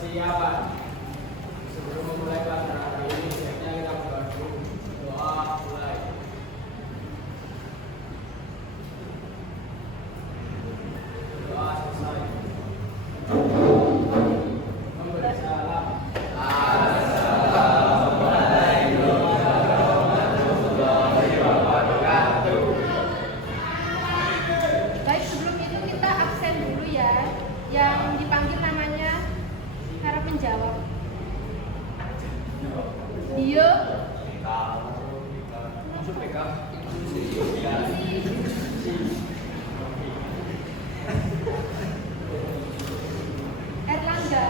Persiapan. Sebelum memulai pelajaran hari ini, sebaiknya kita berdoa dulu. Doa mulai. Doa selesai. Memberi salam. Baik, sebelum itu kita absen dulu ya. Yang dipanggil namanya harap menjawab. Dio, Masuk PK. Erlangga,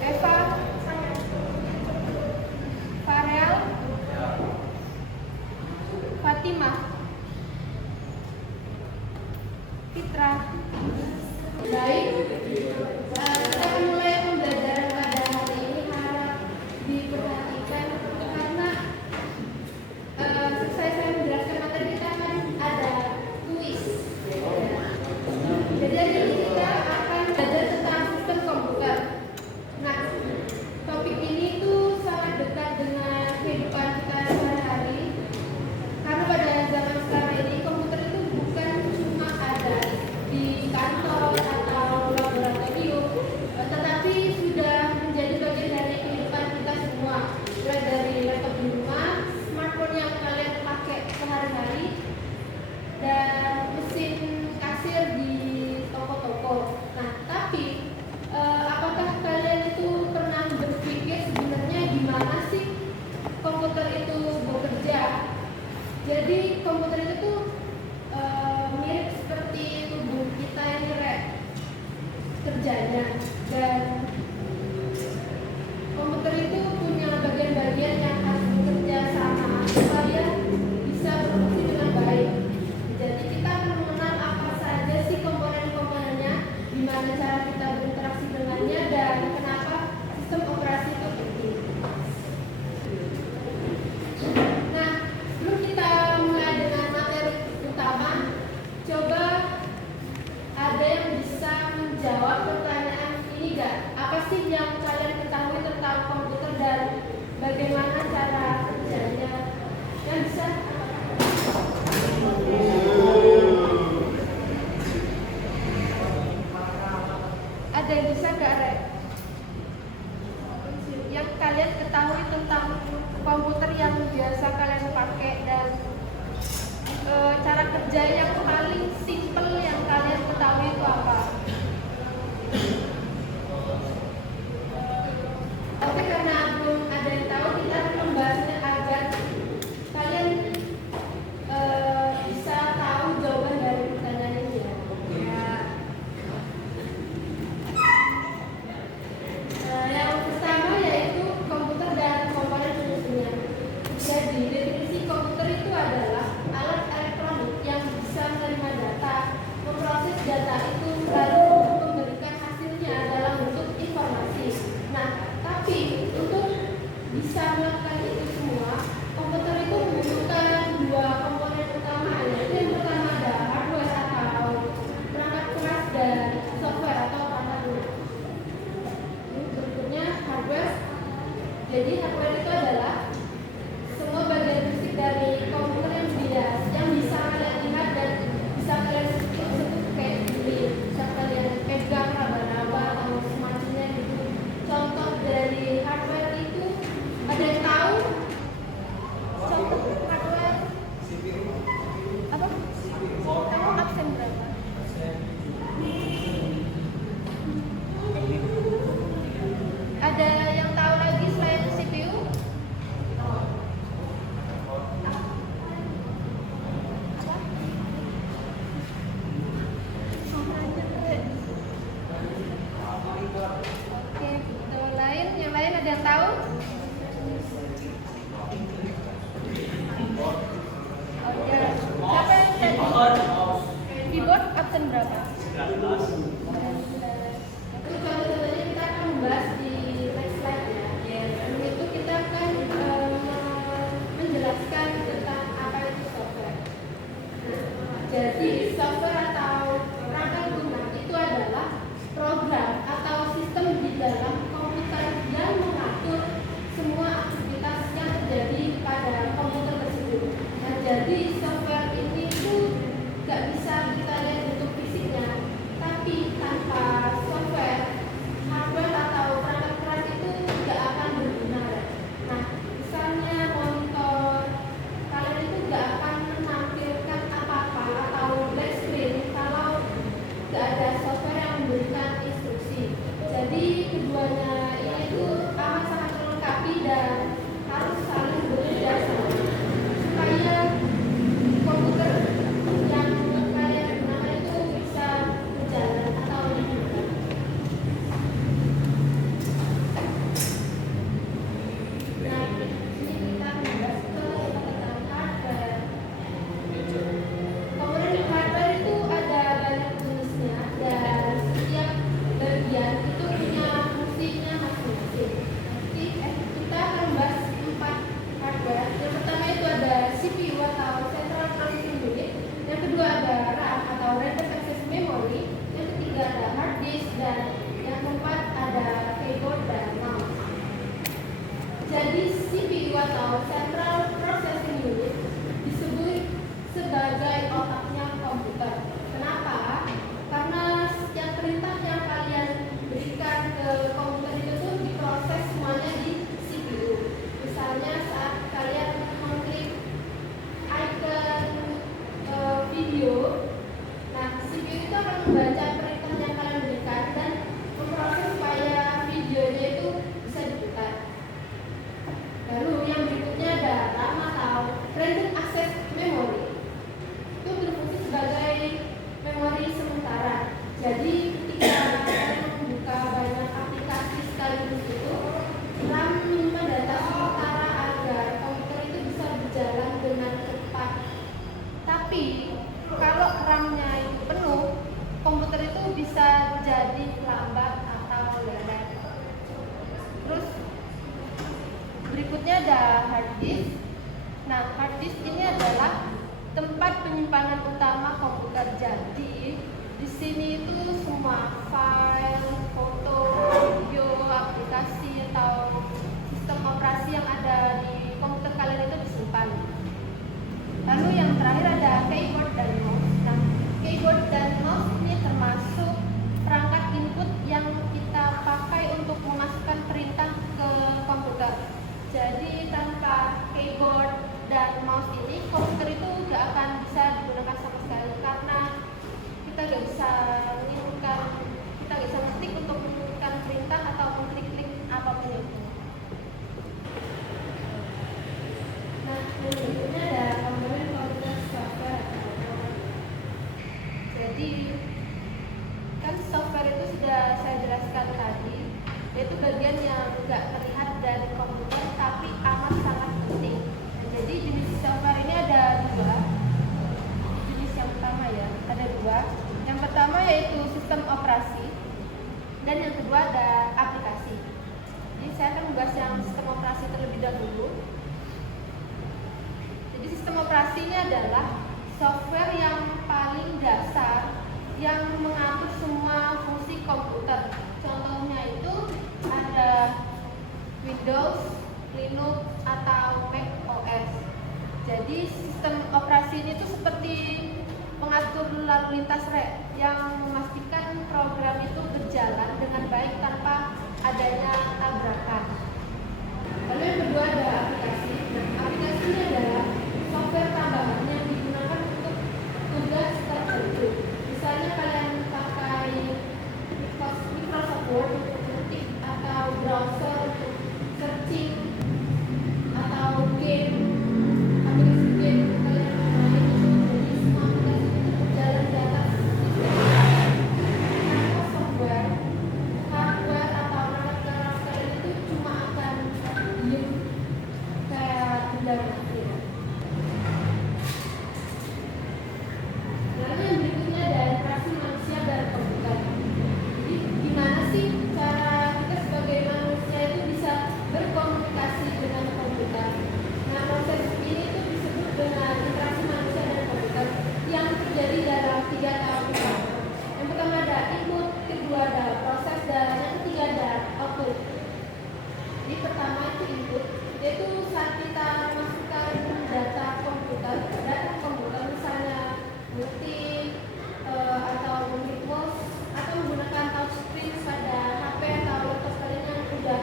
Eva, Farel, Fatimah, Fitra. Baik, kita akan mulai pembelajaran pada hari ini. Harap diperhatikan karena selesai saya menjelaskan materi kita akan ada kuis. Jadi hari ini kita akan belajar tentang sistem komputer. Nah, topik ini tuh sangat dekat dengan kehidupan kita sehari-hari. Karena pada zaman sekarang ini komputer itu bukan cuma ada di kantor atau laboratorium, tetapi sudah menjadi bagian dari kehidupan kita semua. Mulai dari laptop di rumah, smartphone yang kalian pakai sehari-hari, dan mesin kasir di toko-toko. Nah, tapi apakah kalian itu pernah berpikir sebenarnya gimana sih komputer itu bekerja? Jadi komputer itu tuh mirip seperti tubuh kita ini kerjanya, dan komputer itu punya bagian-bagian yang harus bekerja sama supaya bisa berfungsi dengan baik. Jadi kita akan mengenal apa saja sih komponen-komponennya, gimana cara kita berinteraksi dengannya, dan kenapa sistem operasi itu penting. Nah, sebelum kita mulai dengan materi utama, coba ada yang bisa menjawab pertanyaan ini gak? Apa sih yang kalian ketahui tentang komputer dan bagaimana cara kerjanya? Yang bisa? Ada yang bisa gak, Rek? Yang kalian ketahui tentang komputer yang biasa kalian pakai dan cara kerja yang paling simple yang kalian ketahui itu apa? Oke, karena belum ada yang tahu, kita akan membahasnya agar kalian bisa tahu jawaban dari pertanyaan ini ya. Yang pertama yaitu komputer dan komponen fungsinya. Jadi definisi komputer itu adalah alat elektronik yang bisa menerima data, memproses data itu lalu ada hard disk. Nah, hard disk ini adalah tempat penyimpanan utama komputer. Jadi di sini itu semua file, foto, video, aplikasi atau sistem operasi yang ada di komputer kalian itu disimpan. Lalu yang terakhir ada keyboard dan mouse. Nah, keyboard dan mouse ini termasuk perangkat input yang kita pakai untuk memasukkan perintah ke komputer. Jadi tanpa keyboard dan mouse ini komputer itu nggak akan bisa digunakan sama sekali, karena kita nggak bisa ngetik untuk menginputkan perintah atau mengklik-klik apapun itu. Nah, berikutnya ada komponen komputer software. Jadi kan software itu sudah saya jelaskan tadi, yaitu bagian yang nggak terlihat dari komputer tapi amat sangat penting. Nah, jadi jenis software ini ada dua. Jenis yang pertama ya, ada dua. Yang pertama yaitu sistem operasi, dan yang kedua ada aplikasi. Jadi saya akan membahas yang sistem operasi terlebih dahulu. Jadi sistem operasi ini adalah software yang paling dasar yang mengatur semua fungsi komputer. Contohnya itu ada Windows, Linux, atau Mac OS. Jadi sistem operasi ini tuh seperti pengatur lalu lintas rel yang memastikan program itu berjalan dengan baik tanpa adanya tabrakan. Lalu yang kedua ada aplikasi. Nah, aplikasi ini adalah software tambahan yang digunakan untuk tugas tertentu. Misalnya kalian pakai Microsoft Word untuk ketik, atau browser untuk searching, atau game, aplikasi game yang kalian main itu. Jadi semua aplikasi itu berjalan di atas tanpa software, hardware atau perangkat kalian itu cuma akan diem kayak benda mati. Lalu yang berikutnya ada interaksi manusia dan komputer. Jadi gimana sih cara kita sebagai manusia itu bisa berkomunikasi dengan komputer? Nah, proses ini itu disebut dengan interaksi manusia dan komputer yang terjadi dalam 3 tahap utama. Yang pertama ada input, kedua ada proses, dan yang ketiga ada output. Jadi pertama itu input, yaitu saat kita masukkan data komputer misalnya ngetik atau memilih mouse atau menggunakan touchscreen pada HP atau laptop kalian yang sudah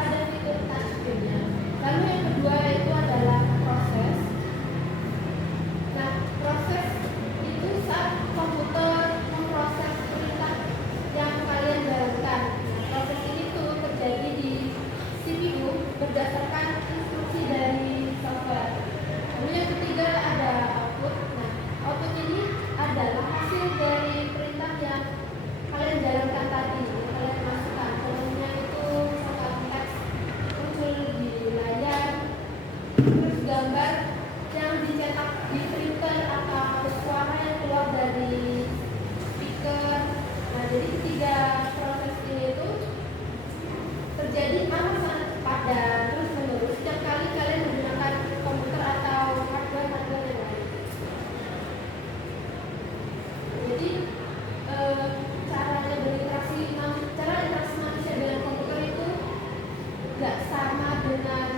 ada fitur touchscreen-nya. Lalu yang kedua itu adalah proses. Nah, proses itu saat komputer memproses perintah yang kalian jalankan. Nah, proses ini tuh terjadi di CPU berdasarkan instruksi dari software. Lalu yang ketiga ada output. Nah, output ini adalah hasil dari perintah yang kalian jalankan tadi, yang kalian masukkan. Contohnya itu misalkan teks muncul di layar, terus gambar yang dicetak di printer, atau suara yang keluar dari speaker. Nah, jadi ketiga proses ini itu terjadi amat sangat cepat dan terus menerus setiap kali kalian menggunakan komputer atau hardware yang lain. Jadi cara interaksi manusia dengan komputer itu nggak sama dengan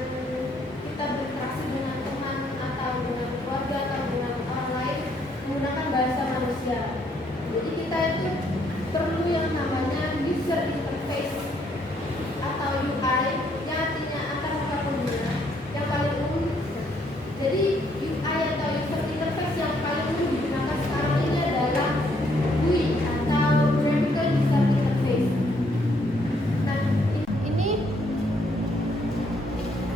kita berinteraksi dengan teman atau dengan keluarga atau dengan orang lain menggunakan bahasa manusia. Jadi kita itu perlu yang namanya user interface atau UI, yang artinya antar muka pengguna yang paling umum. Jadi UI atau user interface yang paling umum digunakan sekarang ini adalah GUI atau Graphical User Interface. Nah, ini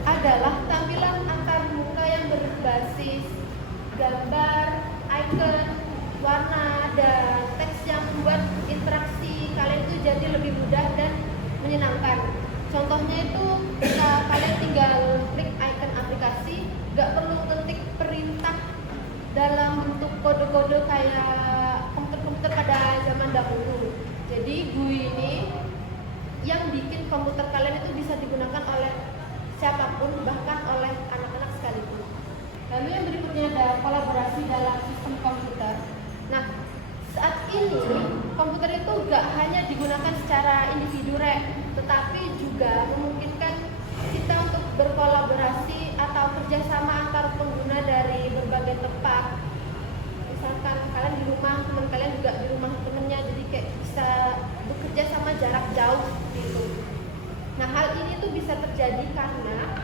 adalah tampilan antar muka yang berbasis gambar, icon, warna, dan teks yang membuat interaksi kalian itu jadi lebih mudah dan menyenangkan. Contohnya itu kalian tinggal klik icon aplikasi, nggak perlu ketik perintah dalam bentuk kode-kode kayak komputer-komputer pada zaman dahulu. Jadi GUI ini yang bikin komputer kalian itu bisa digunakan oleh siapapun, bahkan oleh anak-anak sekalipun. Lalu yang berikutnya ada kolaborasi dalam sistem komputer. Nah, saat ini komputer itu gak hanya digunakan secara individu, tetapi juga memungkinkan kita untuk berkolaborasi atau kerjasama antar pengguna dari berbagai tempat. Misalkan kalian di rumah, teman kalian juga di rumah temennya, jadi kayak bisa bekerja sama jarak jauh gitu. Nah, hal ini tuh bisa terjadi karena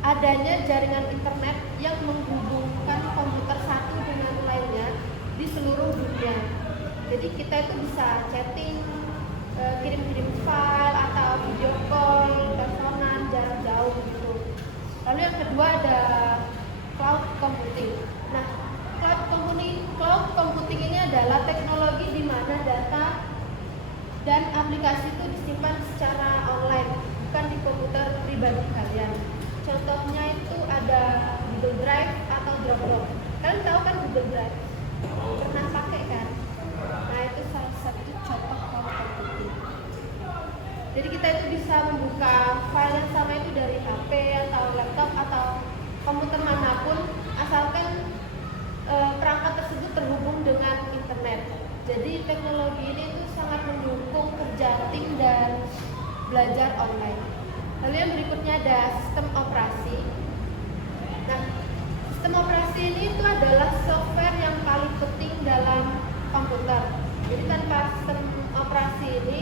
adanya jaringan internet yang menghubungkan komputer satu dengan lainnya di seluruh dunia. Jadi kita itu bisa chatting, kirim-kirim file atau video call, teleponan jarak jauh gitu. Lalu yang kedua ada cloud computing. Nah, cloud computing ini adalah teknologi di mana data dan aplikasi itu disimpan secara online, bukan di komputer pribadi kalian. Contohnya itu ada Google Drive atau Dropbox. Kalian tahu kan Google Drive? Pernah pakai kan? Nah, itu salah satu contoh cloud computing. Jadi kita itu bisa membuka file yang sama itu dari HP atau laptop atau komputer manapun, asalkan perangkat tersebut terhubung dengan internet. Jadi teknologi ini itu sangat mendukung kerja tim dan belajar online. Lalu yang berikutnya ada sistem operasi. Nah, sistem operasi ini itu adalah software yang paling penting dalam komputer. Jadi tanpa sistem operasi ini,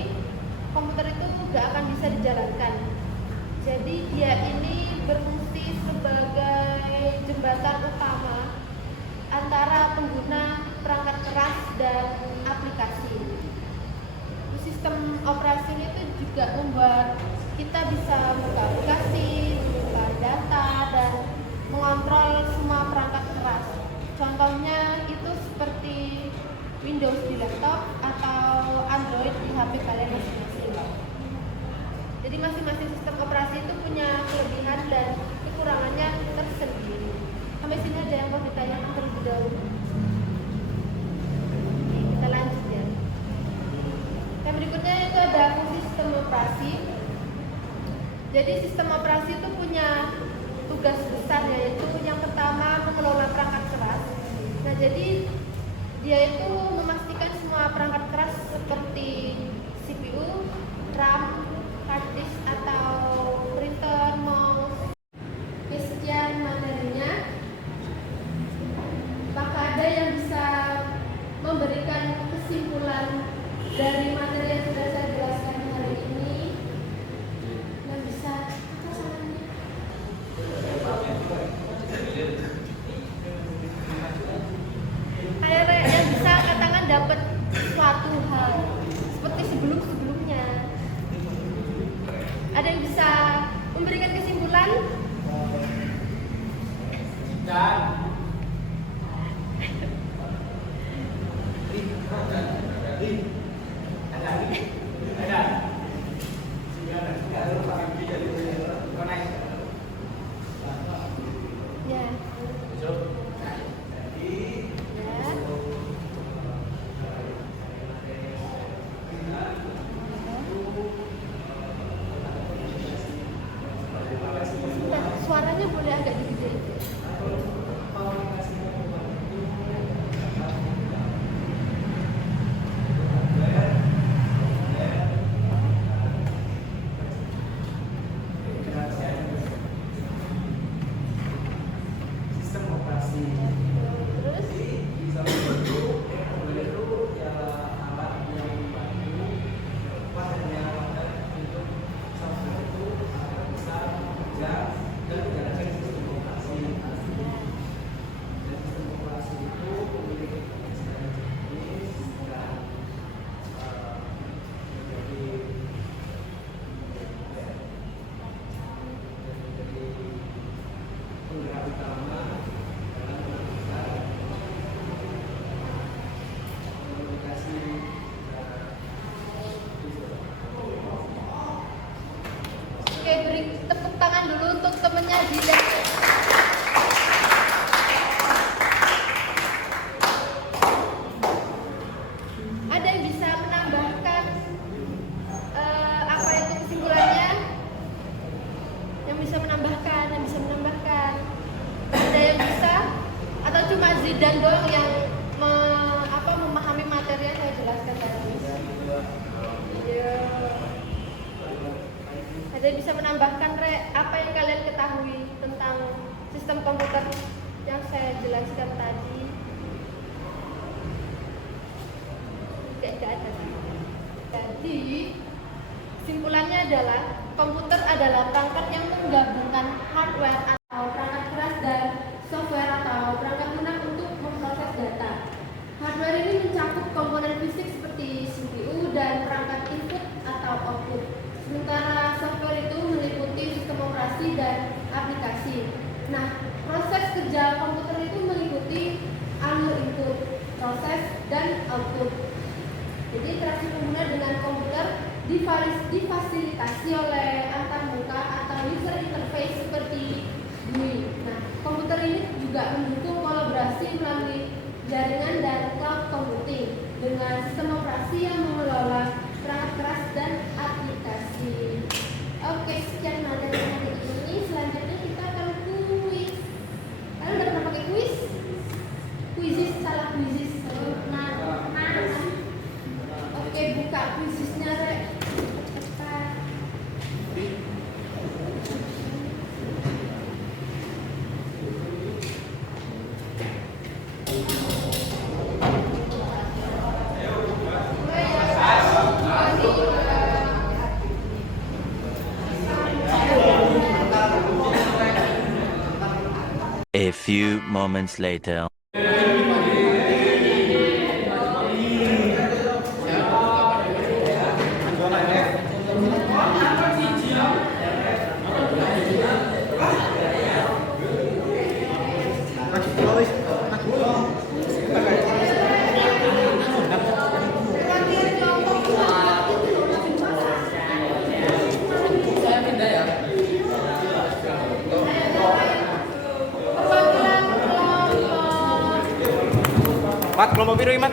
komputer itu nggak akan bisa dijalankan. Jadi dia ini berfungsi sebagai jembatan utama antara pengguna perangkat keras dan aplikasi. Sistem operasi ini tuh juga membuat kita bisa membuka aplikasi, membuka data, dan mengontrol semua perangkat keras. Contohnya itu seperti Windows di laptop atau Android di HP kalian masing-masing. Jadi masing-masing sistem operasi itu punya kelebihan dan kekurangannya tersendiri. Sampai sini aja yang mau ditanyakan terlebih dahulu. Oke, kita lanjut ya. Yang berikutnya itu ada fungsi sistem operasi. Jadi sistem operasi itu punya tugas besar, yaitu yang pertama mengelola perangkat keras. Nah, jadi dia itu memastikan semua perangkat keras seperti CPU, RAM, hard disk atau printer, mouse. Sekian materinya. Maka ada yang bisa memberikan kesimpulan dari materi yang sudah saya jelaskan hari ini. Yang bisa apa sarannya? Ayo yang bisa katakan dapat suatu hal seperti sebelum-sebelumnya. Ada yang bisa memberikan kesimpulan? Dan Ya. Nah, suaranya boleh agak digedein. sistem operasi Terus bisa membantu itu ya alat yang membantu pada untuk software itu bisa bekerja dan menjalankan sistem operasi. Dan sistem operasi itu memiliki komponen jenis dan menjadi penggerak utama dalam melakukan komunikasi. Oke, beri tepuk tangan dulu untuk temennya Dila. Ada yang bisa menambahkan apa itu kesimpulannya? Ada bisa menambahkan apa yang kalian ketahui tentang sistem komputer yang saya jelaskan tadi? Tidak ada. Jadi simpulannya adalah komputer adalah perangkat yang menggabungkan hardware atau perangkat keras dan software atau perangkat lunak untuk memproses data. Hardware ini mencakup komponen fisik seperti CPU dan perangkat input atau output. Sementara software itu meliputi sistem operasi dan aplikasi. Nah, proses kerja komputer itu meliputi alur input, proses, dan output. Jadi interaksi pengguna dengan komputer difasilitasi oleh antarmuka atau user interface seperti GUI. Nah, komputer ini juga mendukung kolaborasi melalui jaringan dan cloud computing dengan sistem operasi yang mengelola perangkat keras dan aplikasi. Oke, sekian materi hari ini. Selanjutnya kita akan kuis. Kalian udah pernah pakai kuis? Kuisis, salah kuisis. Oke, buka kuisisnya, Rek. Cepat. A few moments later. Mat, kelompok biru, Mat.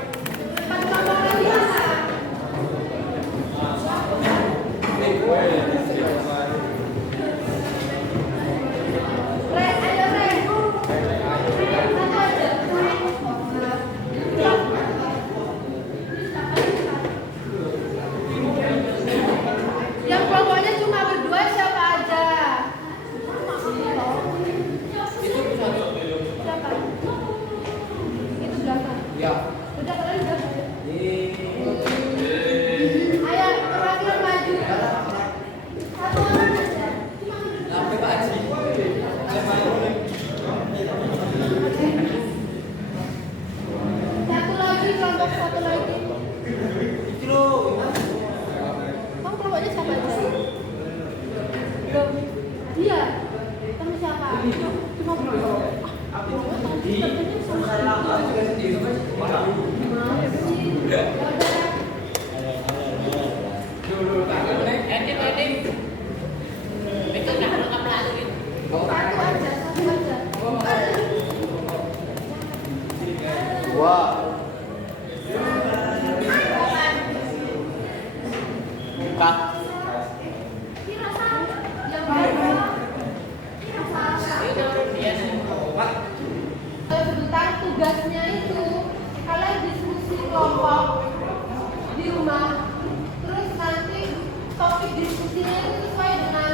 Yang kelompoknya cuma berdua siapa aja? Siapa? Itu berapa? Ya. Udah kalian udah. Ayo perwakilan maju. Satu orang aja. Cuma satu lagi, kelompok satu lagi. Kamu kelompoknya siapa aja? Belum. Iya. Kamu siapa? Cuma berdua. Wah. Buka. Sebentar tugasnya itu kalian diskusi kelompok di rumah, terus nanti topik diskusinya itu sesuai dengan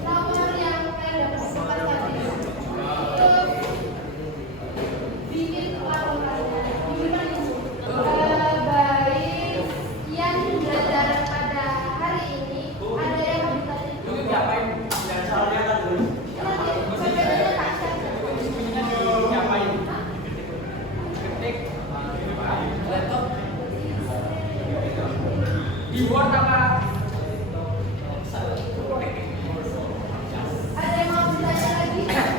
nomor yang kalian dapat tempat tadi. Terus bikin laporannya. Baik, yang belajar pada hari ini ada yang habitat itu. Di Word apa? Ada yang mau belajar lagi?